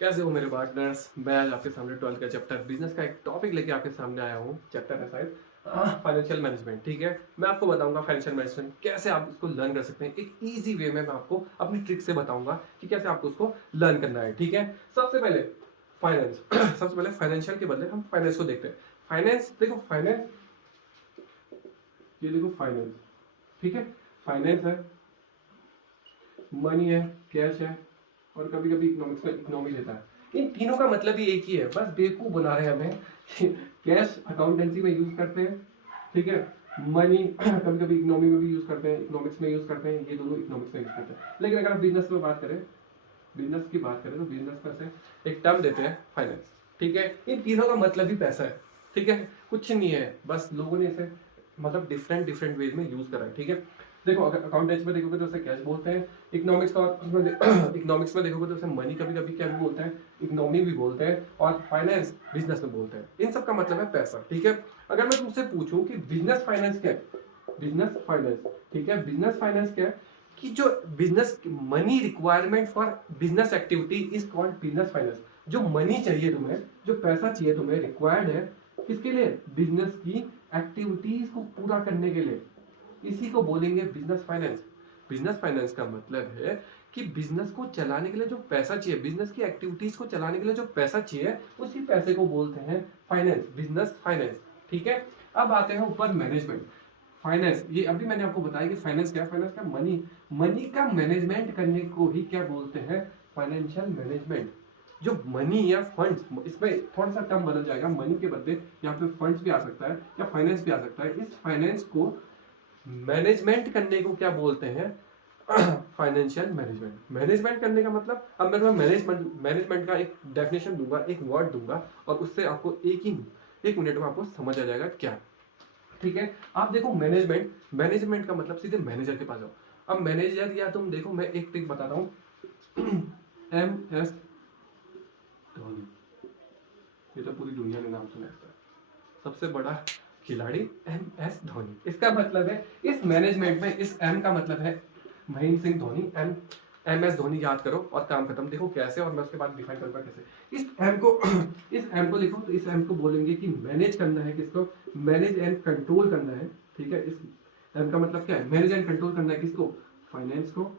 कैसे हो मेरे पार्टनर्स। मैं आज आपके सामने 12th का चैप्टर बिजनेस का एक टॉपिक लेके आपके सामने आया हूँ। चैप्टर है शायद फाइनेंशियल मैनेजमेंट। ठीक है, मैं आपको बताऊंगा फाइनेंशियल मैनेजमेंट कैसे आप इसको लर्न कर सकते हैं। एक इजी वे में मैं आपको अपनी ट्रिक से बताऊंगा कि कैसे आपको उसको लर्न करना है। ठीक है, सबसे पहले फाइनेंस सबसे पहले फाइनेंशियल के बदले हम फाइनेंस को देखते हैं। फाइनेंस देखो, फाइनेंस ये देखो फाइनेंस। ठीक है, फाइनेंस है, मनी है, कैश है, और कभी कभी इकोनॉमिक्स में इकोनॉमी देता है। इन तीनों का मतलब ही एक ही है, बस बेवकूफ बना रहे हैं हमें। कैश अकाउंटेंसी में यूज करते हैं, ठीक है। मनी कभी कभी इकोनॉमी में भी यूज करते हैं, इकोनॉमिक्स में यूज करते हैं, ये दोनों इकोनॉमिक्स में यूज करते हैं। लेकिन अगर आप बिजनेस में बात करें, बिजनेस की बात करें तो बिजनेस में से एक टर्म देते हैं फाइनेंस। ठीक है, इन तीनों का मतलब ही पैसा है। ठीक है, कुछ नहीं है, बस लोगों ने इसे मतलब डिफरेंट डिफरेंट वेज में यूज करा है। ठीक है, देखो अगर अकाउंटेंट्स में देखोगे तो उसे कैश बोलते हैं, इकोनॉमिक्स का उसमें इकोनॉमिक्स में देखोगे तो उसे मनी कभी कभी क्या भी बोलते हैं, इकोनॉमी भी बोलते हैं, और फाइनेंस बिजनेस में बोलते हैं। इन सब का मतलब है पैसा। ठीक है, अगर मैं तुमसे पूछूं कि बिजनेस फाइनेंस क्या है, बिजनेस फाइनेंस, ठीक है, बिजनेस फाइनेंस क्या है कि जो business money requirement for business activity is called business finance. जो मनी चाहिए तुम्हें, जो पैसा चाहिए तुम्हें, रिक्वायर्ड है किसके लिए, बिजनेस की एक्टिविटीज को पूरा करने के लिए, इसी को बोलेंगे बिजनेस फाइनेंस। बिजनेस फाइनेंस का मतलब है कि बिजनेस को चलाने के लिए जो पैसा चाहिए, बिजनेस की एक्टिविटीज को चलाने के लिए जो पैसा चाहिए, उसी पैसे को बोलते हैं फाइनेंस, बिजनेस फाइनेंस। ठीक है, अब आते हैं ऊपर मैनेजमेंट। फाइनेंस, ये अभी मैंने आपको बताया कि फाइनेंस क्या है, फाइनेंस का मनी, मनी का मैनेजमेंट करने को ही क्या बोलते हैं, फाइनेंशियल मैनेजमेंट। जो मनी या फंड्स, इसमें थोड़ा सा टर्म बदल जाएगा, मनी के बदले यहाँ पे फंड्स भी आ सकता है या फाइनेंस भी आ सकता है। इस फाइनेंस को मैनेजमेंट करने को क्या बोलते हैं, फाइनेंशियल मैनेजमेंट। मैनेजमेंट करने का मतलब, अब मैं तुम्हें मैनेजमेंट मैनेजमेंट का एक डेफिनेशन दूंगा, एक वर्ड दूंगा, और उससे आपको एक मिनट में आपको समझ आ जाएगा क्या है। ठीक है, आप देखो मैनेजमेंट, मैनेजमेंट का मतलब सीधे मैनेजर के पास जाओ। अब मैनेजर, या तुम देखो मैं एक ट्रिक बताता हूँ। MS धोनी, ये तो पूरी दुनिया ने नाम सुना है, सबसे बड़ा खिलाड़ी MS धोनी। इसका मतलब है इस मैनेजमेंट में, इस M का मतलब है महेंद्र सिंह धोनी। MS धोनी याद करो और काम खत्म। देखो कैसे, और मैं उसके बाद डिफाइन करूंगा कैसे। इस M को इस M को लिखो तो इस M को बोलेंगे कि मैनेज करना है, किसको, मैनेज एंड कंट्रोल करना है। ठीक है, इस M का मतलब क्या है, मैनेज एंड कंट्रोल करना है, किसको, फाइनेंस को।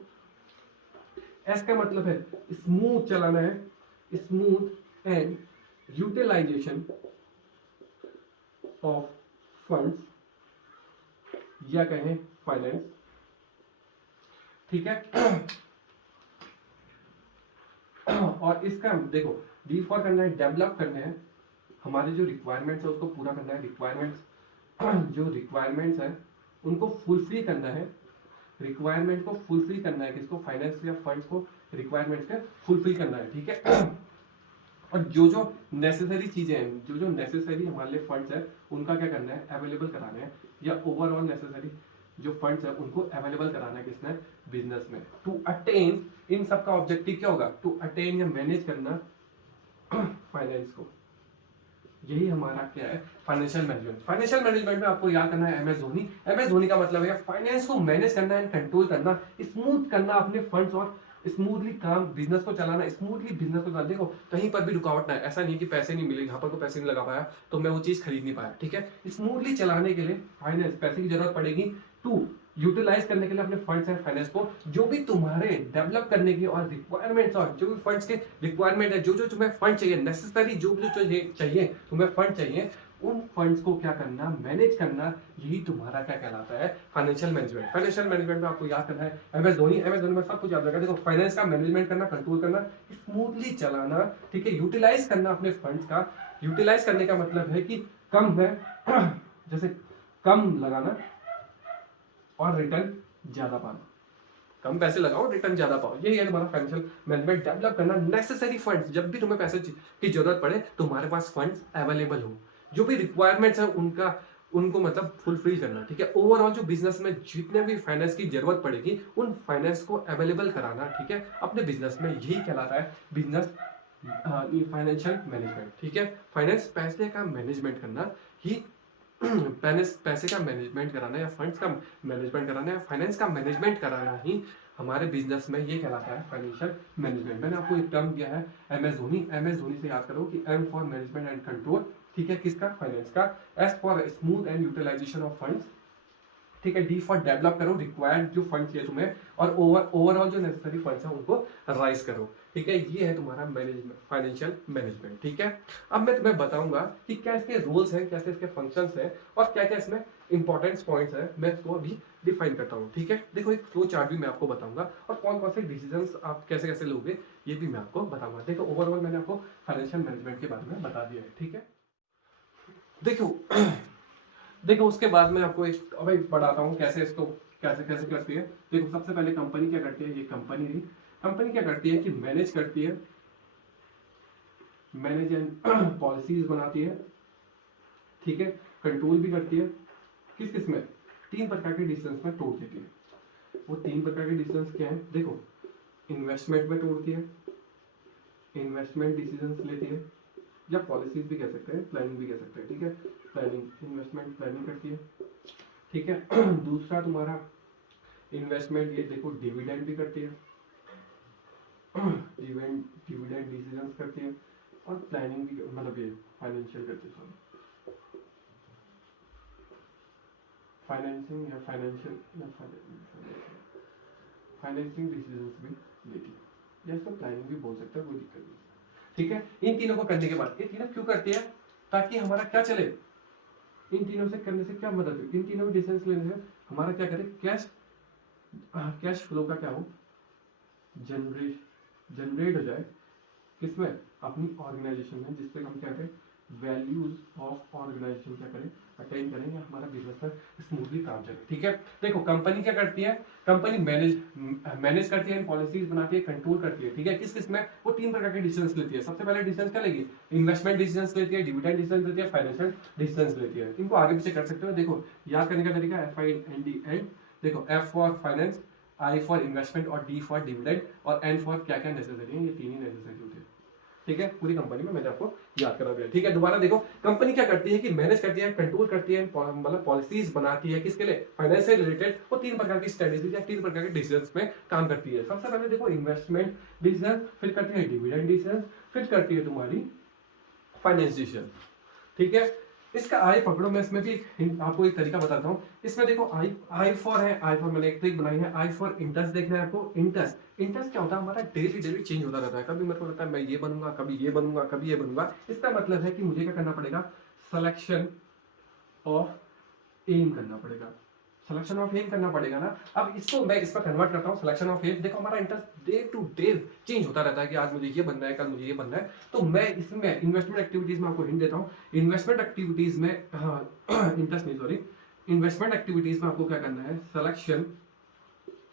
S का मतलब है स्मूथ चलाना है, smooth and utilization of funds, या कहें फाइनेंस। ठीक है, और इसका देखो, डी फॉर करना है डेवलप करना है, हमारे जो रिक्वायरमेंट्स है उसको पूरा करना है, रिक्वायरमेंट्स जो रिक्वायरमेंट्स है उनको फुलफिल करना है, रिक्वायरमेंट को फुलफिल करना है, किसको, फाइनेंस या फंड्स को रिक्वायरमेंट्स के फुलफिल करना है। ठीक है, और जो जो नेसेसरी चीजें हैं, जो जो नेसेसरी हमारे लिए फंड्स है, उनका क्या करना है, अवेलेबल कराना है, या ओवरऑल नेसेसरी जो फंड्स है उनको अवेलेबल कराना है, किसने, बिजनेस में। टू अटेन, इन सब का ऑब्जेक्टिव क्या होगा, टू अटेन या मैनेज करना फाइनेंस को। यही हमारा क्या है, फाइनेंशियल मैनेजमेंट। फाइनेंशियल मैनेजमेंट में आपको याद करना है MS धोनी। MS धोनी का मतलब है फाइनेंस को मैनेज करना एंड कंट्रोल करना, स्मूथ करना अपने फंड्स, और स्मूथली काम, बिजनेस को चलाना, स्मूथली बिजनेस को चलाना। देखो कहीं पर भी रुकावट ना है, ऐसा नहीं है कि पैसे नहीं मिले, यहाँ पर को पैसे नहीं लगा पाया तो मैं वो चीज खरीद नहीं पाया। ठीक है, स्मूथली चलाने के लिए फाइनेंस, पैसे की जरूरत पड़ेगी। टू यूटिलाइज करने के लिए अपने फंड्स एंड फाइनेंस को, जो भी तुम्हारे डेवलप करने की और रिक्वायरमेंट्स, और जो भी फंड्स के रिक्वायरमेंट है, जो जो तुम्हें फंड चाहिए, नेसेसरी जो जो चाहिए तुम्हें फंड चाहिए, उन फंड्स को क्या करना, मैनेज करना, यही तुम्हारा क्या कहलाता है, फाइनेंशियल मैनेजमेंट। फाइनेंशियल मैनेजमेंट में आपको याद करना है MS धोनी में सब कुछ याद रखा। देखो फाइनेंस का मैनेजमेंट करना, कंट्रोल करना, स्मूथली चलाना, ठीक है, यूटिलाइज करना अपने फंड्स का। यूटिलाइज करने का मतलब है कि कम है जैसे कम लगाना और रिटर्न ज्यादा पाना, कम पैसे लगाओ रिटर्न ज्यादा पाओ, यही है तुम्हारा फाइनेंशियल मैनेजमेंट। डेवलप करना नेसेसरी फंड्स, जब भी तुम्हें पैसे की जरूरत पड़े तुम्हारे पास फंड्स अवेलेबल हो, जो भी रिक्वायरमेंट्स है उनका, उनको मतलब फुलफिल करना। ठीक है, ओवरऑल जो बिजनेस में जितने भी फाइनेंस की जरूरत पड़ेगी उन फाइनेंस को अवेलेबल कराना, ठीक है, अपने बिजनेस में, यही कहलाता है बिजनेस फाइनेंशियल मैनेजमेंट। ठीक है, फाइनेंस, पैसे का मैनेजमेंट करना ही पैसे का मैनेजमेंट कराना, या फंड्स का मैनेजमेंट कराना, या फाइनेंस का मैनेजमेंट कराना ही हमारे बिजनेस में ये कहलाता है फाइनेंशियल मैनेजमेंट। मैंने आपको एक टर्म दिया है एम एस धोनी से याद करो कि M for management and control, ठीक है, किसका, फाइनेंस का। S for smooth and utilization of funds, ठीक है। डी फॉर डेवलप करो रिक्वायर्ड जो फंड चाहिए तुम्हें, और ओवरऑल जो नेसेसरी फंड्स है उनको राइज करो, ठीक है। ये है तुम्हारा मैनेजमेंट, फाइनेंशियल मैनेजमेंट, ठीक है। अब मैं तुम्हें बताऊंगा कि क्या इसके रूल्स हैं, कैसे इसके फंक्शंस हैं, और क्या क्या इसमें इंपॉर्टेंट पॉइंट्स है, मैं इसको अभी डिफाइन करता हूँ, ठीक है। देखो एक फ्लो चार्ट भी मैं आपको बताऊंगा, और कौन कौन से डिसीजंस आप कैसे कैसे लोगे ये भी मैं आपको बताऊंगा। देखो ओवरऑल मैंने आपको फाइनेंशियल मैनेजमेंट के बारे में बता दिया है, ठीक है। देखो देखो उसके बाद में आपको एक अभी बताता हूँ कैसे इसको कैसे कैसे करती है। देखो सबसे पहले कंपनी क्या करती है, ये कंपनी थी, कंपनी क्या करती है कि मैनेज करती है, मैनेज एंड पॉलिसीज बनाती है, ठीक है, कंट्रोल भी करती है, किस किस में, 3 प्रकार के डिसीजंस में तोड़ देती है। वो 3 प्रकार के डिसीजंस क्या है, देखो इन्वेस्टमेंट में तोड़ती है, इन्वेस्टमेंट डिसीजंस लेती है, या पॉलिसीज भी कह सकते हैं, प्लानिंग भी कह सकते हैं, ठीक है। प्लानिंग, इन्वेस्टमेंट प्लानिंग करती है, ठीक है। दूसरा तुम्हारा इन्वेस्टमेंट, ये देखो डिविडेंड भी करती है, डिविडेंड डिसीजंस करती है, और प्लानिंग भी, मतलब ये फाइनेंशियल करती है, सॉरी फाइनेंसिंग या फाइनेंशियल फाइनेंसिंग डिसीजंस भी लेती है, या इसको प्लानिंग भी बोल सकते हैं, कोई दिक्कत नहीं, ठीक है। इन तीनों को करने के बाद, ये तीनों क्यों करती है, ताकि हमारा क्या चले, इन तीनों से करने से क्या मदद है, इन तीनों डिसीजंस लेने से हमारा क्या करे, कैश फ्लो का क्या हो, जनरेट हो जाए, किसमें, अपनी ऑर्गेनाइजेशन में, जिससे हम क्या करें, वैल्यूज ऑफ ऑर्गेनाइजेशन क्या करें, अटेन करें, या हमारा बिजनेस में स्मूथली काम चले, ठीक है। देखो कंपनी क्या करती है, कंपनी मैनेज करती है, पॉलिसीज बनाती है, कंट्रोल करती है, ठीक है। किस किस में, वो 3 प्रकार के डिसीजंस लेती है। सबसे पहले डिसीजन क्या लेगी, इन्वेस्टमेंट डिसीजंस लेती है, डिविडेंड डिसीजंस लेती है, फाइनेंशियल डिसीजंस लेती है। इनको आगे पीछे कर सकते हो। देखो याद करने का तरीका, FIND, देखो F for finance, I for investment, और D फॉर डिविडेंड, और N फॉर क्या क्या नेसेसरी है, ये 3 ही नेसेसरी होते हैं, ठीक है। पूरी कंपनी में मैंने आपको याद करा दिया, ठीक है। दोबारा देखो कंपनी क्या करती है कि मैनेज करती है, कंट्रोल करती है, मतलब पॉलिसीज बनाती है, किसके लिए, फाइनेंस से रिलेटेड। वो 3 प्रकार की स्ट्रेटेजी या 3 प्रकार के डिसीजंस में काम करती है। सबसे पहले देखो इन्वेस्टमेंट डिसीजन, फिर करती है डिविडेंड डिसीजन, फिर करती है तुम्हारी फाइनेंस डिसीजन, ठीक है। इसका आई पकड़ो, मैं इसमें भी आपको एक तरीका बताता हूँ। इसमें देखो आई फॉर है, आई फॉर मैंने एक ट्रिक बनाई है, आई फॉर इंटरेस्ट देखना है आपको। इंटरेस्ट क्या होता है, हमारा डेली चेंज होता रहता है। कभी मेरे को लगता है मैं ये बनूंगा, कभी ये बनूंगा, कभी ये बनूंगा। इसका मतलब है कि मुझे क्या करना पड़ेगा, सिलेक्शन ऑफ एम करना पड़ेगा, सिलेक्शन ऑफ एम करना पड़ेगा ना। अब इसको मैं इसमें कन्वर्ट करता हूँ, सिलेक्शन ऑफ एम। देखो हमारा interest day to day change होता रहता है कि आज मुझे ये बनना है, कल मुझे ये बनना है। तो मैं इसमें इन्वेस्टमेंट एक्टिविटीज में आपको हिंट देता हूँ। इन्वेस्टमेंट एक्टिविटीज में इंटरेस्ट नहीं, सॉरी, इन्वेस्टमेंट एक्टिविटीज में आपको क्या करना है, सिलेक्शन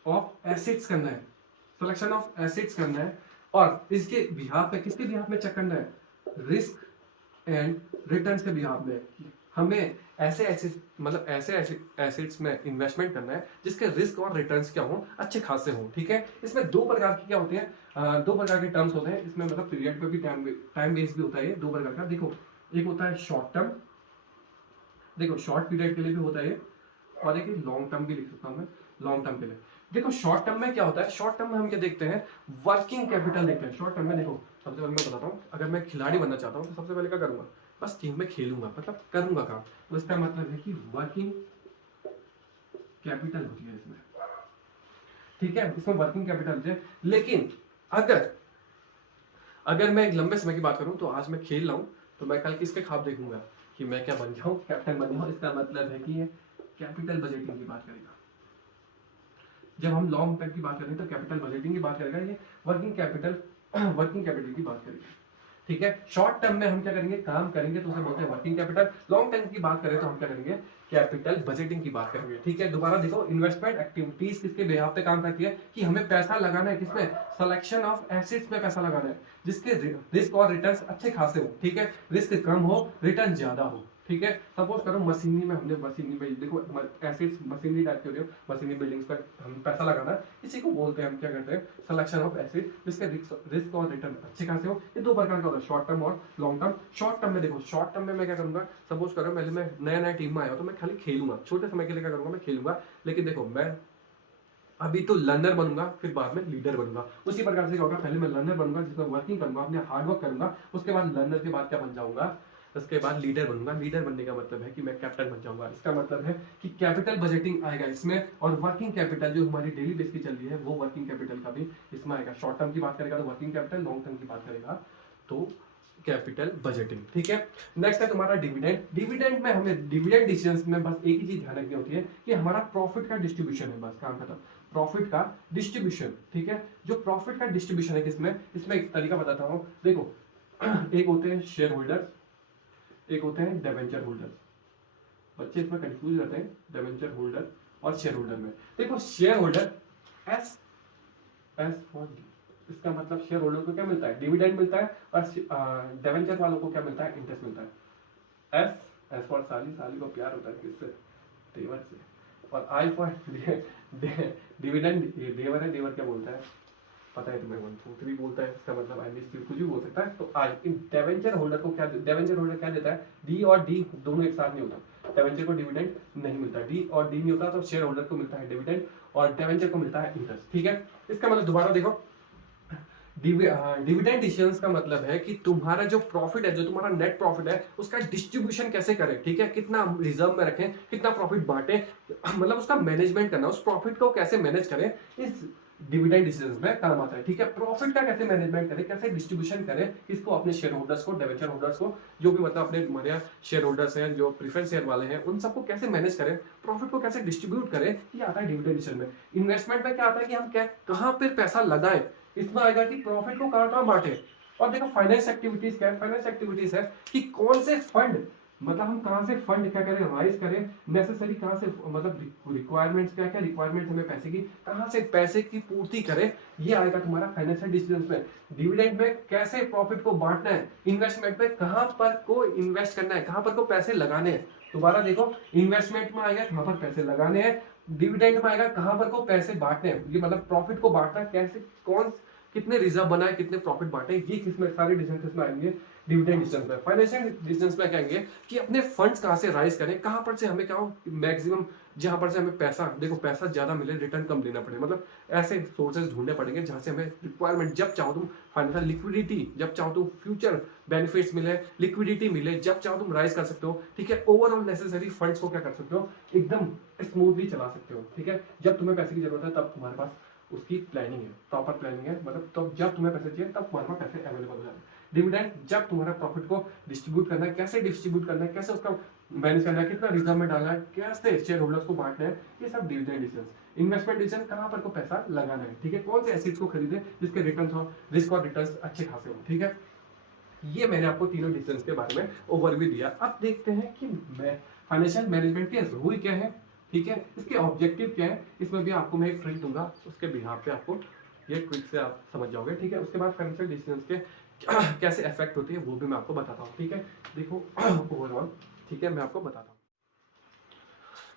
ऑफ एसेट्स करना है, सिलेक्शन ऑफ एसेट्स करना है। और इसके बिहाफ पे, किसके बिहाफ में चेक करना है, रिस्क एंड रिटर्न्स के बिहाफ में। हमें ऐसे एसेट्स में इन्वेस्टमेंट करना है जिसके रिस्क और रिटर्न्स क्या हो, अच्छे खासे हो, ठीक है। इसमें 2 प्रकार की क्या होते हैं, 2 प्रकार के टर्म्स होते हैं इसमें, मतलब पीरियड पे भी टाइम बेस भी होता है। 2 प्रकार का, देखो एक होता है शॉर्ट टर्म, देखो शॉर्ट पीरियड के लिए भी होता है, और एक लॉन्ग टर्म भी लिख सकता हूँ मैं, लॉन्ग टर्म के लिए। देखो शॉर्ट टर्म में क्या होता है, शॉर्ट टर्म में हम क्या देखते हैं, वर्किंग कैपिटल देखते हैं। शॉर्ट टर्म में देखो सबसे पहले मैं बताता हूँ, अगर मैं खिलाड़ी बनना चाहता हूँ तो सबसे पहले क्या करूंगा, बस टीम में खेलूंगा, मतलब करूंगा काम। तो इसका मतलब है कि वर्किंग कैपिटल होती है इसमें, ठीक है, इसमें वर्किंग कैपिटल है। लेकिन अगर मैं एक लंबे समय की बात करूं, तो आज मैं खेल रहा हूं, तो मैं कल किसके ख्वाब देखूंगा कि मैं क्या बन जाऊं, कैप्टन बन जाऊं। इसका मतलब है कि ये कैपिटल बजटिंग की बात करेगा। जब हम लॉन्ग टर्म की बात करें तो कैपिटल बजटिंग की बात करेगा, ये वर्किंग कैपिटल की बात करेगा, ठीक है। शॉर्ट टर्म में हम क्या करेंगे, काम करेंगे, तो उसे बोलते हैं वर्किंग कैपिटल। लॉन्ग टर्म की बात करें तो हम क्या करेंगे, कैपिटल बजटिंग की बात करेंगे, ठीक है। दोबारा देखो इन्वेस्टमेंट एक्टिविटीज किसके बिहाफ पे काम करती है, कि हमें पैसा लगाना है, किसमें, सिलेक्शन ऑफ एसेट्स में पैसा लगाना है जिसके रिस्क और रिटर्न्स अच्छे खासे हो, ठीक है। रिस्क कम हो, रिटर्न ज्यादा हो, ठीक है। सपोज करो मशीनरी में, हमने मशीनरी में देखो एसेट्स मशीनरी टाइप के होते हैं, मशीनरी बिल्डिंग्स पर हम पैसा लगाना है, इसी को बोलते हैं हम क्या करते हैं, सिलेक्शन ऑफ एसेट जिसके रिस्क और रिटर्न अच्छे खासे हो। ये 2 प्रकार का होता है, शॉर्ट टर्म और लॉन्ग टर्म। शॉर्ट टर्म में देखो, शॉर्ट टर्म में मैं क्या करूंगा, सपोज करो मैं नया टीम में आया तो मैं खाली खेलूंगा, छोटे समय के लिए क्या करूंगा, मैं खेलूंगा। लेकिन देखो मैं अभी तो लर्नर बनूंगा, फिर बाद में लीडर बनूंगा। उसी प्रकार से क्या होगा, पहले मैं लर्नर बनूंगा जिसमें वर्किंग करूंगा, अपने हार्डवर्क करूंगा, उसके बाद लर्नर के बाद क्या बन जाऊंगा, उसके बाद लीडर बनूंगा। लीडर बनने का मतलब है कि मैं कैप्टन बन जाऊंगा। इसका मतलब है कि कैपिटल बजटिंग आएगा इसमें, और वर्किंग कैपिटल जो हमारी डेली बेस की चल रही है वो वर्किंग कैपिटल का भी इसमें आएगा। शॉर्ट टर्म की बात करेगा तो वर्किंग कैपिटल, लॉन्ग टर्म की बात करेगा तो कैपिटल बजटिंग। ठीक है, नेक्स्ट है तुम्हारा डिविडेंड। डिविडेंड में हमें डिविडेंड डिसीजंस में बस एक ही चीज ध्यान रखनी होती है कि हमारा प्रॉफिट का डिस्ट्रीब्यूशन है, बस काम खत्म। प्रॉफिट का डिस्ट्रीब्यूशन, ठीक है, जो प्रॉफिट का डिस्ट्रीब्यूशन है किसमें, इसमें एक तरीका बताता हूं। देखो एक होते हैं शेयर होल्डर, एक होते हैं डिवेंचर होल्डर। बच्चे इसमें कंफ्यूज रहते हैं डिवेंचर होल्डर और शेयर होल्डर में। देखो share holder S S for, इसका मतलब शेयर होल्डर को क्या मिलता है, डिविडेंड मिलता है, और डिवेंचर वालों को क्या मिलता है, इंटरेस्ट मिलता है। एस फॉर साली, साली को प्यार होता है किससे, देवर से। और आई फॉर डिविडेंड, देवर है, देवर क्या बोलता है पता है तुम्हें, 1 2 3 बोलता है, इसका मतलब आई मिस यू कुछ भी बोल सकता है। तो आई इन डिवेंचर होल्डर को क्या, डिवेंचर होल्डर क्या देता है, डी और डी दोनों एक साथ नहीं होता। डिवेंचर को डिविडेंड नहीं मिलता, डी और डी नहीं होता, तो शेयर होल्डर को मिलता है डिविडेंड और डिवेंचर को मिलता है इंटरेस्ट। ठीक है, इसका मतलब दोबारा देखो, डिविडेंड डिसीजंस का मतलब है कि तुम्हारा जो प्रॉफिट है, जो तुम्हारा नेट प्रॉफिट है, उसका डिस्ट्रीब्यूशन कैसे करें। ठीक है, कितना रिजर्व में रखें, कितना प्रॉफिट बांटे, मतलब उसका मैनेजमेंट करना, उस प्रॉफिट को कैसे मैनेज करें, इस डिविडेंड डिसीजंस में काम आता है। ठीक है, प्रॉफिट का कैसे मैनेजमेंट करें, कैसे डिस्ट्रीब्यूशन करें, इसको अपने शेयर होल्डर्स को, डिवेंचर होल्डर्स को, जो भी मतलब अपने हमारे शेयर होल्डर्स हैं, जो प्रीफरेंस शेयर वाले हैं, उन सबको कैसे मैनेज करें, प्रॉफिट को कैसे डिस्ट्रीब्यूट करें, ये आता है डिविडेंड डिसीजन में। इन्वेस्टमेंट में क्या आता है कि हम क्या कहां पर पैसा लगाएं, इसमें आएगा कि प्रॉफिट को कहां कहां बांटे। और देखो फाइनेंस एक्टिविटीज क्या है, फाइनेंस एक्टिविटीज है कि कौन से फंड, मतलब हम कहां से फंड क्या करें, राइज करें, नेसेसरी कहां से, मतलब रिक्वायरमेंट्स क्या क्या रिक्वायरमेंट्स हमें पैसे की, कहां से पैसे की पूर्ति करें, ये आएगा तुम्हारा फाइनेंशियल डिसीजंस में। डिविडेंड में कैसे प्रॉफिट को बांटना है, इन्वेस्टमेंट में कहां पर को इन्वेस्ट करना है, कहां पर को पैसे लगाने हैं। दोबारा देखो, इन्वेस्टमेंट में आएगा कहां पर पैसे लगाने हैं, डिविडेंड में आएगा कहां पर को पैसे बांटने हैं, ये मतलब प्रॉफिट को बांटना कैसे, कौन कितने रिजर्व बनाए, कितने प्रॉफिट बांटे, ये किसमें सारे डिसीजन किसमें आएंगे, डिविडेंड डिसीजन में। फाइनेंशियल डिसीजंस में कहेंगे कि अपने फंड्स कहां से राइज करें, कहां पर से हमें क्या मैक्सिमम, जहां पर से हमें पैसा, देखो पैसा ज्यादा मिले, रिटर्न कम लेना पड़े, मतलब ऐसे सोर्सेज ढूंढने पड़ेंगे जहां से हमें रिक्वायरमेंट, जब चाहो तुम फाइनेंशियल लिक्विडिटी, जब चाहो तुम फ्यूचर बेनिफिट्स मिले, लिक्विडिटी मिले, जब चाहो तुम राइज कर सकते हो। ठीक है, ओवरऑल नेसेसरी फंड्स को क्या कर सकते हो, एकदम स्मूथली चला सकते हो। ठीक है, जब तुम्हें पैसे की जरूरत है तब तुम्हारे पास उसकी प्लानिंग है, प्रॉपर प्लानिंग है, मतलब तो जब तुम्हें पैसे चाहिए तब तुम्हारे पास पैसे अवेलेबल हो जाए। डिविडेंड जब तुम्हारा प्रॉफिट को डिस्ट्रीब्यूट करना है, कैसे डिस्ट्रीब्यूट करना है, कैसे उसका मैनेज करना है, कितना रिजर्व में डालना है, कैसे शेयर होल्डर्स को बांटना है, ये सब डिविडेंड डिसीजन। इन्वेस्टमेंट डिसीजन कहां पर को पैसा लगाना है, ठीक है, कौन से एसेट्स को खरीदे जिसके रिटर्न हो, रिस्क और रिटर्न अच्छे खासे हो। ठीक है, ये मैंने आपको तीनों डिसीजंस के बारे में ओवरव्यू दिया। अब देखते हैं कि फाइनेंशियल मैनेजमेंट के रूल क्या है, ठीक है, इसके ऑब्जेक्टिव क्या है, इसमें भी आपको मैं एक ट्रिक दूंगा, उसके बिहाफ पे आपको ये ट्रिक से आप समझ जाओगे। ठीक है, उसके बाद फाइनेंशियल डिसीजंस के कैसे इफेक्ट होती है वो भी मैं आपको बताता हूँ। ठीक है, देखो ओवरऑल, ठीक है, मैं आपको बताता हूँ।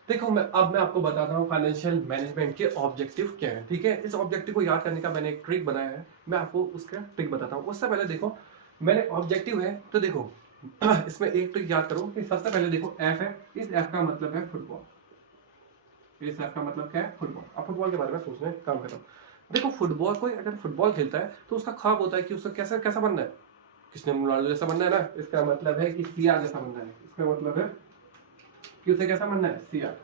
देखो मैं आपको बताता हूँ फाइनेंशियल मैनेजमेंट के ऑब्जेक्टिव क्या है। ठीक है, इस ऑब्जेक्टिव को याद करने का मैंने एक ट्रिक बनाया है, मैं आपको उसका ट्रिक बताता हूँ। उससे पहले देखो, मैंने ऑब्जेक्टिव है तो देखो इसमें एक ट्रिक याद करो कि सबसे पहले देखो एफ है, इस एफ का मतलब है फुटबॉल, इस एफ का मतलब क्या है, फुटबॉल। अब फुटबॉल के बारे में सोचना है, काम खत्म। देखो फुटबॉल, कोई अगर फुटबॉल खेलता है तो उसका ख्वाब होता है कि उसका कैसा कैसा बनना है, क्रिस्टियानो रोनाल्डो जैसा बनना है ना, इसका मतलब है कि सीआर जैसा बनना है, इसका मतलब है कि उसे कैसा बनना है, सीआर।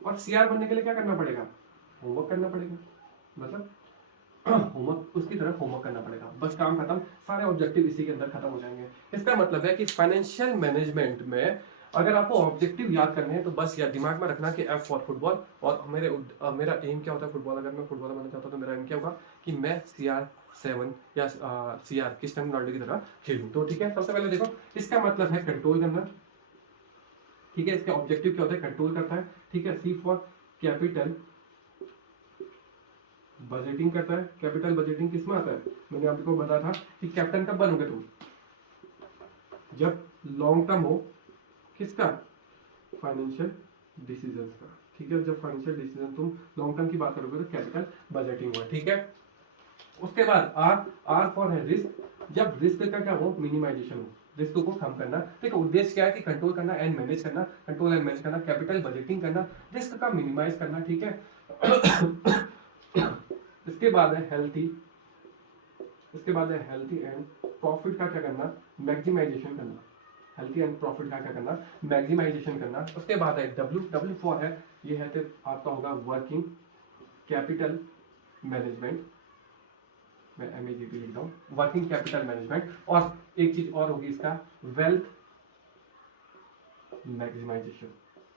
और सीआर बनने के लिए क्या करना पड़ेगा, होमवर्क करना पड़ेगा, मतलब होमवर्क, उसकी तरफ होमवर्क करना पड़ेगा, बस काम खत्म, सारे ऑब्जेक्टिव इसी के अंदर खत्म हो जाएंगे। इसका मतलब है कि फाइनेंशियल मैनेजमेंट में अगर आपको ऑब्जेक्टिव याद करने हैं तो बस यार दिमाग में रखना कि एफ फॉर फुटबॉल, और मेरा एम क्या होता है फुटबॉल, अगर मैं फुटबॉलर बनना चाहता हूं तो मेरा एम क्या होगा कि मैं CR7 या CR क्रिस्टियानो रोनाल्डो की तरह खेलूं। तो ठीक है, सबसे पहले देखो इसका मतलब है कंट्रोल करना। ठीक है, इसका ऑब्जेक्टिव क्या होता है, कंट्रोल करता है। ठीक है, सी फॉर कैपिटल बजटिंग करता है। कैपिटल बजटिंग किस में आता है, मैंने आपको बताया था कि कैप्टन कब बनोगे तुम, जब लॉन्ग टर्म हो, किसका, फाइनेंशियल डिसीजंस का। ठीक है, जब फाइनेंशियल डिसीजन तुम लॉन्ग टर्म की बात करोगे तो कैपिटल बजटिंग हुआ। ठीक है, उसके बाद आर फॉर है रिस्क, जब रिस्क का क्या हो, मिनिमाइजेशन हो, रिस्क को कम करना। देखो उद्देश्य क्या है कि कंट्रोल करना एंड मैनेज करना, कंट्रोल एंड मैनेज करना, कैपिटल बजटिंग करना, रिस्क का मिनिमाइज करना। ठीक है इसके बाद है हेल्थी, इसके बाद है हेल्थी एंड प्रॉफिट का क्या करना, मैक्सिमाइजेशन करना। हेल्थी एंड प्रॉफिट का क्या करना, मैक्सिमाइजेशन करना। उसके बाद है W4 है, ये है तो आपका होगा वर्किंग कैपिटल मैनेजमेंट, मैं MEGP लिख रहा हूँ, वर्किंग कैपिटल मैनेजमेंट। और एक चीज और होगी इसका, वेल्थ मैक्सिमाइजेशन।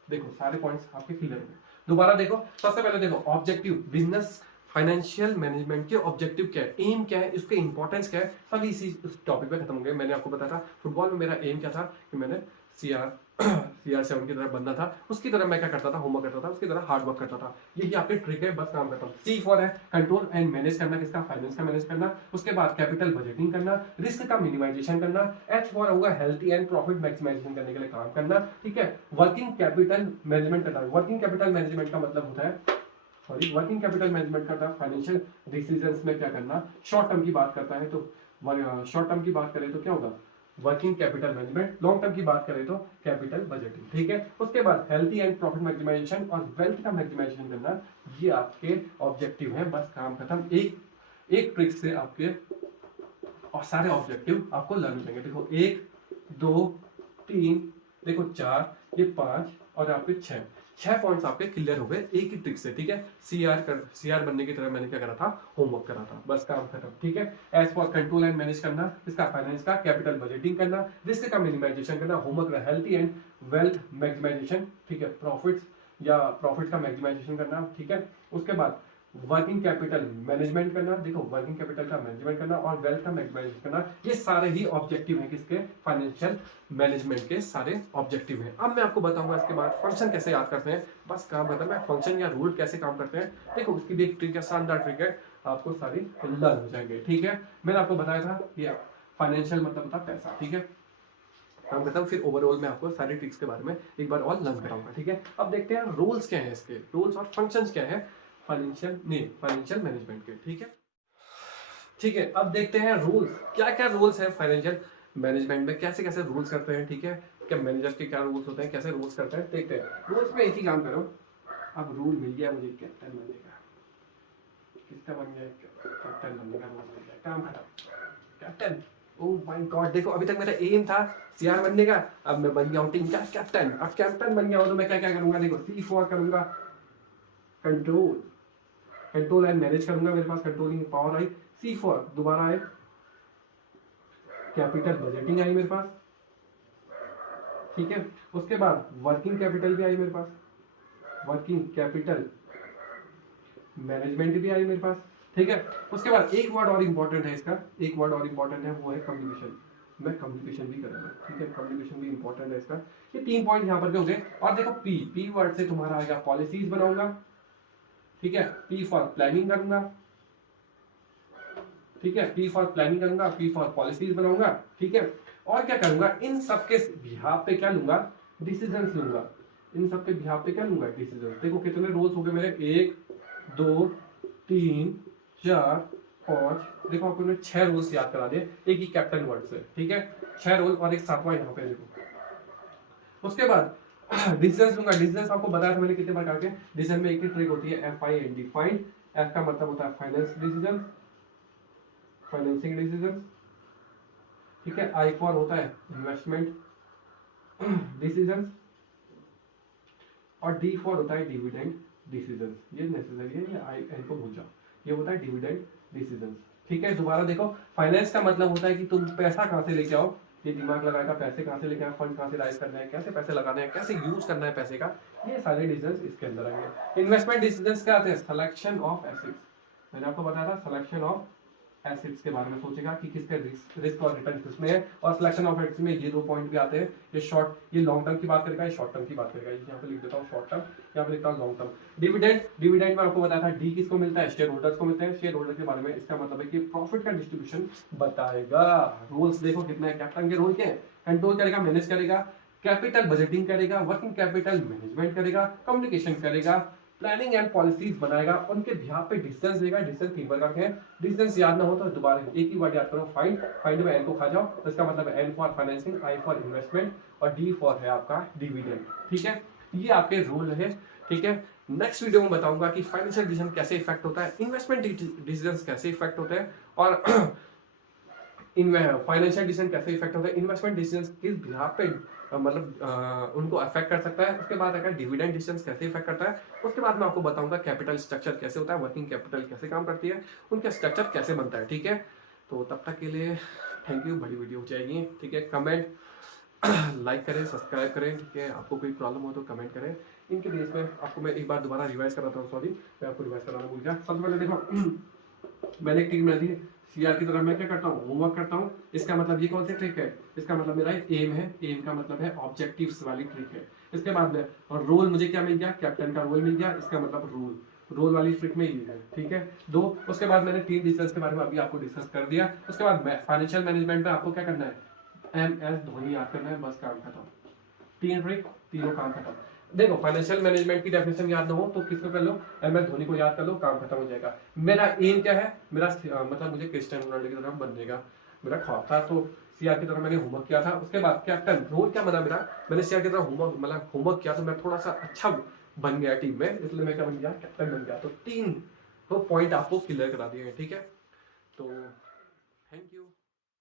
देखो सारे पॉइंट्स आपके क्लियर हो गए। दोबारा देखो, सबसे पहले देखो ऑब्जेक्टिव, बिजनेस फाइनेंशियल मैनेजमेंट के ऑब्जेक्टिव क्या है, एम क्या है, इसके इंपॉर्टेंस क्या है, सभी इसी टॉपिक पे खत्म हो गए। मैंने आपको बताया था फुटबॉल में मेरा एम क्या था कि मैंने CR7 की तरह बनना था, उसकी तरह मैं क्या करता था, होमवर्क करता था, उसकी तरह हार्ड वर्क करता था। यही आपके ट्रिक है, बस काम करता हूँ। C4 है कंट्रोल एंड मैनेज करना, किसका, फाइनेंस का मैनेज करना। उसके बाद कैपिटल बजटिंग करना, रिस्क का मिनिमाइजेशन करना। H4 होगा हेल्थी एंड प्रॉफिट मैक्सिमाइजेशन करने के लिए काम करना, ठीक है। वर्किंग कैपिटल मैनेजमेंट करना, वर्किंग कैपिटल मैनेजमेंट का मतलब होता है, सॉरी, वर्किंग कैपिटल मैनेजमेंट करता है फाइनेंशियल डिसीजंस में क्या करना, शॉर्ट टर्म की बात करता है तो शॉर्ट टर्म की बात करें तो क्या होगा, working capital management. Long term की बात करें तो कैपिटल बजटिंग, ठीक है। उसके बाद हेल्थी एंड प्रॉफिट मैक्सिमाइजेशन और वेल्थ का मैक्सिमाइजेशन करना, ये आपके ऑब्जेक्टिव है, बस काम खत्म। एक ट्रिक से आपके और सारे ऑब्जेक्टिव आपको लर्न हो जाएंगे। देखो 1 2 3, देखो 4, ये 5 और आपके 6 पॉइंट्स आपके क्लियर हो गए एक ही ट्रिक से, ठीक है। सीआर बनने की तरह मैंने क्या करा था, होमवर्क करा था, बस काम खत्म, ठीक है। As for control and manage करना, इसका फाइनेंस का कैपिटल बजटिंग करना, रिस्क का मिनिमाइजेशन करना, homework healthy and wealth maximization, ठीक है, प्रॉफिट्स का मैक्सिमाइजेशन करना, ठीक है। उसके बाद वर्किंग कैपिटल मैनेजमेंट करना, देखो वर्किंग कैपिटल का मैनेजमेंट करना और वेल्थ का मैक्सिमाइजेशन करना, ये सारे ही ऑब्जेक्टिव हैं किसके, फाइनेंशियल मैनेजमेंट के सारे ऑब्जेक्टिव हैं। अब मैं आपको बताऊंगा इसके बाद फंक्शन कैसे याद करते हैं, बस काम खत्म है। फंक्शन या रूल कैसे काम करते हैं, देखो उसकी भी एक ट्रिक है, शानदार ट्रिक है, आपको सारी लर्न हो जाएंगे, ठीक है। मैंने आपको बताया था ये फाइनेंशियल मतलब होता पैसा, ठीक है, काम करता हूँ। फिर ओवरऑल मैं आपको सारी ट्रिक्स के बारे में एक बार और लर्न कराऊंगा, ठीक है। अब देखते हैं रूल्स क्या है, इसके रूल्स और फंक्शंस क्या है फाइनेंशियल मैनेजमेंट के, ठीक है। ठीक है, अब देखते हैं रूल्स, क्या क्या रूल्स है फाइनेंशियल मैनेजमेंट में, कैसे कैसे रूल्स करते हैं, ठीक है। क्या मैनेजर के क्या रूल्स होते हैं, कैसे रूल्स करते हैं, देखते हैं। रूल्स में एक ही काम करो, अब रूल मिल गया मुझे, कैप्टन बनने का, किसका बन गया, कैप्टन बनने का रूल मिल गया, काम खत्म, कैप्टन। ओह माय गॉड, देखो अभी तक मेरा एम था सीआर बनने का, अब मैं बन गया हूँ टीम का कैप्टन। अब कैप्टन बन गया हूँ तो मैं क्या क्या करूंगा, देखो C4 करूंगा, कंट्रोल एंड मैनेज करूंगा, मेरे पास कंट्रोलिंग पावर आई। C4 दोबारा है कैपिटल बजटिंग आई मेरे पास, ठीक है। उसके बाद वर्किंग कैपिटल भी आई मेरे पास, वर्किंग कैपिटल मैनेजमेंट भी आई मेरे पास, ठीक है। उसके बाद एक वर्ड और इंपॉर्टेंट है इसका, एक वर्ड और इंपॉर्टेंट है, वो है कम्युनिकेशन। मैं कम्युनिकेशन भी करूंगा, ठीक है, कम्युनिकेशन भी इंपॉर्टेंट है इसका। ये 3 पॉइंट यहाँ पर हो गए। और देखो पी वर्ड से तुम्हारा आएगा पॉलिसीज बनाऊंगा, ठीक है। P फॉर प्लानिंग करूंगा, ठीक है, P फॉर प्लानिंग करूंगा, P फॉर पॉलिसीज बनाऊंगा, ठीक है। और क्या करूंगा, इन सबके बिहाफ पे क्या लूंगा, डिसीजंस लूंगा, इन सबके बिहाफ पे क्या लूंगा, डिसीजंस। देखो कितने रोल्स हो गए मेरे, 1 2 3 4 5, देखो आपको मैंने 6 रोल्स याद करा दिए एक ही कैप्टन वर्ड से, ठीक है। 6 रोल और एक 7वां यहाँ पे देखो। उसके बाद डिसीजंस लूंगा, डिसीजंस आपको बताया था मैंने कितने प्रकार के। डिसीजन में एक ही ट्रिक होती है, FIND, फाइंड। F का मतलब होता है फाइनेंस डिसीजन, फाइनेंसिंग डिसीजन, ठीक है। I फॉर होता है इन्वेस्टमेंट डिसीजन और D फॉर होता है डिविडेंड डिसीजन। ये नेसेसरी है, ये इनको भूल जाओ, ये होता है डिविडेंड डिसीजन, ठीक है। दोबारा देखो, फाइनेंस का मतलब होता है कि तुम पैसा कहां से लेके आओ, ये दिमाग लगाएगा, पैसे कहां से लेके आए, फंड कहां से राइज करना है, कैसे पैसे लगाने हैं, कैसे यूज करना है पैसे का, ये सारे डिसीजंस इसके अंदर आएंगे। इन्वेस्टमेंट डिसीजंस क्या आते हैं, सिलेक्शन ऑफ एसेट्स, मैंने आपको बताया था सिलेक्शन ऑफ एसेट्स के बारे में सोचेगा कि किसके रिस्क और रिटर्न किसमें है। और सिलेक्शन ऑफ एसेट्स में ये 2 पॉइंट भी आते हैं, ये शॉर्ट, ये लॉन्ग टर्म की बात करेगा, ये शॉर्ट टर्म की बात करेगा। यहाँ पे लिख देता हूँ शॉर्ट टर्म, यहाँ पे लिखता हूँ लॉन्ग टर्म। डिविडेंड में आपको बताया था डी किसको मिलता है, शेयर होल्डर्स को मिलते हैं। शेयर होल्डर के बारे में इसका मतलब है कि प्रॉफिट का डिस्ट्रीब्यूशन बताएगा। रूल्स देखो कितना है, कैप्टन के रोल क्या है, कंट्रोल करेगा, मैनेज करेगा, कैपिटल बजटिंग करेगा, वर्किंग कैपिटल मैनेजमेंट करेगा, कम्युनिकेशन करेगा, प्लानिंग एंड पॉलिसीज बनाएगा, उनके बिहाफ पे डिसीजंस लेगा। डिसीजन 3 प्रकार के हैं, डिसीजंस याद ना हो तो दोबारा एक ही वर्ड याद करो, फाइंड में एन को खा जाओ, तो इसका मतलब है N for financing, I for investment और डी फॉर है आपका डिविडेंड, ठीक है। ये आपके रूल है, ठीक है। नेक्स्ट वीडियो में बताऊंगा कि फाइनेंशियल डिसीजन कैसे इफेक्ट होता है, इन्वेस्टमेंट डिसीजन कैसे इफेक्ट होते हैं, और फाइनेंशियल डिसीजन कैसे इफेक्ट होता है, इन्वेस्टमेंट डिसीजन किस बिहाफ पे उनको अफेक्ट कर सकता है। उसके बाद अगर डिविडेंड डिसीजन कैसे इफेक्ट करता है, उसके बाद मैं आपको बताऊंगा कैपिटल स्ट्रक्चर कैसे होता है, वर्किंग कैपिटल कैसे काम करती है, उनका स्ट्रक्चर कैसे बनता है। ठीक है, तो तब तक के लिए थैंक यू। बड़ी वीडियो हो जाएगी, ठीक है। कमेंट लाइक करें, सब्सक्राइब करें, ठीक है। आपको कोई प्रॉब्लम हो तो कमेंट करें। इनके बेस में आपको मैं एक बार दोबारा रिवाइज कराता हूँ, सॉरी मैं आपको रिवाइज कराना भूल गया। सबसे पहले देखो मैंने एक ट्रिक बना दी सीआर की तरह, मैं क्या करता हूँ होमवर्क करता हूँ। इसका मतलब ये कौन सी ट्रिक है, इसका मतलब मेरा एम है, एम का मतलब है ऑब्जेक्टिव्स वाली ट्रिक है। इसके बाद में और रोल मुझे क्या मिल गया, कैप्टन का रोल मिल गया, इसका मतलब रोल वाली ट्रिक में ये है, ठीक है। दो, उसके बाद मैंने तीन डिसीजन के बारे में अभी आपको डिस्कस कर दिया। उसके बाद फाइनेंशियल मैनेजमेंट में आपको क्या करना है, MS धोनी याद करना है, बस काम खत्म। तीन ट्रिक, तीनों काम खत्म। देखो फाइनेंशियल मैनेजमेंट की डेफिनेशन याद ना हो तो किसको कर लो, MS धोनी को याद कर लो, काम खत्म हो जाएगा। मेरा एम क्या है, मेरा मतलब मुझे क्रिस्टियानो रोनाल्डो की तरह बनने का मेरा ख्वाब था, तो सीआर की तरह मैंने होमवर्क किया था। उसके बाद कैप्टन रोल क्या बना मेरा, मैंने सीआर की तरह होमवर्क मतलब होमवर्क किया तो मैं थोड़ा सा अच्छा बन गया टीम में, इसलिए मैं क्या बन गया, कैप्टन बन गया। तो तीन तो पॉइंट आपको क्लियर करा दिए हैं, ठीक है। तो थैंक यू।